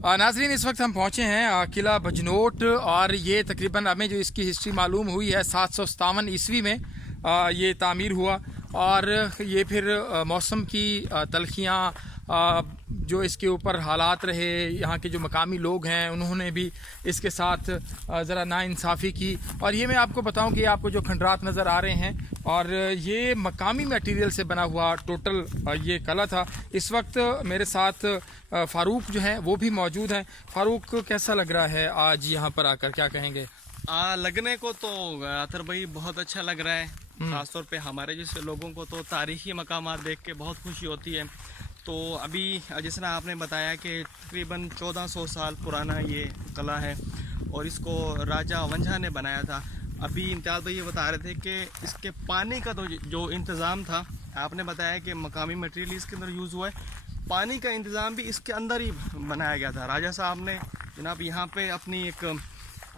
नाजरीन, इस वक्त हम पहुँचे हैं किला बजनोट और ये तकरीबन हमें जो इसकी हिस्ट्री मालूम हुई है 757 ईस्वी में ये तामीर हुआ। और ये फिर मौसम की तलखियाँ, जो इसके ऊपर हालात रहे, यहाँ के जो मकामी लोग हैं उन्होंने भी इसके साथ ज़रा नाइंसाफ़ी की। और ये मैं आपको बताऊं कि आपको जो खंडरात नज़र आ रहे हैं और ये मकामी मटेरियल से बना हुआ टोटल ये किला था। इस वक्त मेरे साथ फ़ारूक जो हैं वो भी मौजूद हैं। फ़ारूक, कैसा लग रहा है आज यहाँ पर आकर, क्या कहेंगे? लगने को तो अतर भाई बहुत अच्छा लग रहा है। खासतौर पे हमारे जैसे लोगों को तो तारीखी मकामात देख के बहुत खुशी होती है। तो अभी जिस तरह आपने बताया कि तकरीबन 1400 साल पुराना ये किला है और इसको राजा वंझा ने बनाया था। अभी इम्तियाज़ भाई ये बता रहे थे कि इसके पानी का तो जो इंतज़ाम था, आपने बताया कि मकामी मटेरियल इसके अंदर यूज़ हुआ है, पानी का इंतज़ाम भी इसके अंदर ही बनाया गया था। राजा साहब ने जनाब यहाँ पे अपनी एक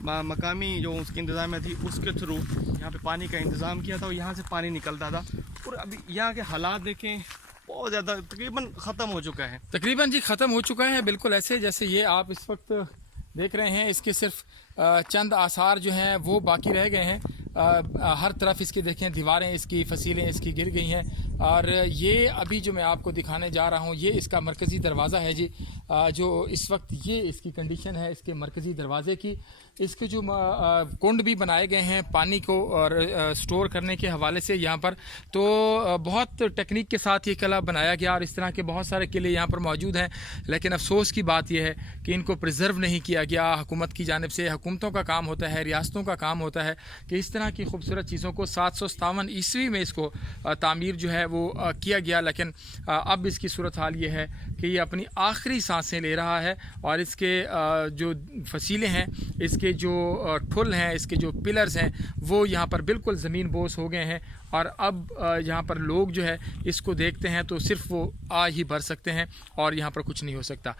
मकामी जो उसकी इंतज़ामिया थी उसके थ्रू यहाँ पे पानी का इंतज़ाम किया था और यहाँ से पानी निकलता था। और अभी यहाँ के हालात देखें, बहुत ज़्यादा तकरीबन ख़त्म हो चुका है। तकरीबन जी ख़त्म हो चुका है, बिल्कुल ऐसे जैसे ये आप इस वक्त देख रहे हैं। इसके सिर्फ चंद आसार जो हैं वो बाकी रह गए हैं। हर तरफ इसकी देखें, दीवारें इसकी, फसीलें इसकी गिर गई हैं। और ये अभी जो मैं आपको दिखाने जा रहा हूँ ये इसका मरकज़ी दरवाज़ा है जी। जो इस वक्त ये इसकी कंडीशन है इसके मरकज़ी दरवाज़े की। इसके जो कुंड भी बनाए गए हैं पानी को और स्टोर करने के हवाले से यहाँ पर, तो बहुत टेक्निक के साथ ये किला बनाया गया। और इस तरह के बहुत सारे किले यहाँ पर मौजूद हैं, लेकिन अफसोस की बात यह है कि इनको प्रिजर्व नहीं किया गया हुकूमत की जानिब से। हुकूमतों का काम होता है, रियासतों का काम होता है कि इस तरह की खूबसूरत चीज़ों को 757 ईस्वी में इसको तामीर जो है वो किया गया। लेकिन अब इसकी सूरत हाल ये है कि ये अपनी आखिरी सांसें ले रहा है और इसके जो फसीलें हैं, इसके जो ठुल हैं, इसके जो पिलर्स हैं, वो यहाँ पर बिल्कुल ज़मीन बोस हो गए हैं। और अब यहाँ पर लोग जो है इसको देखते हैं तो सिर्फ वो आ ही भर सकते हैं और यहाँ पर कुछ नहीं हो सकता।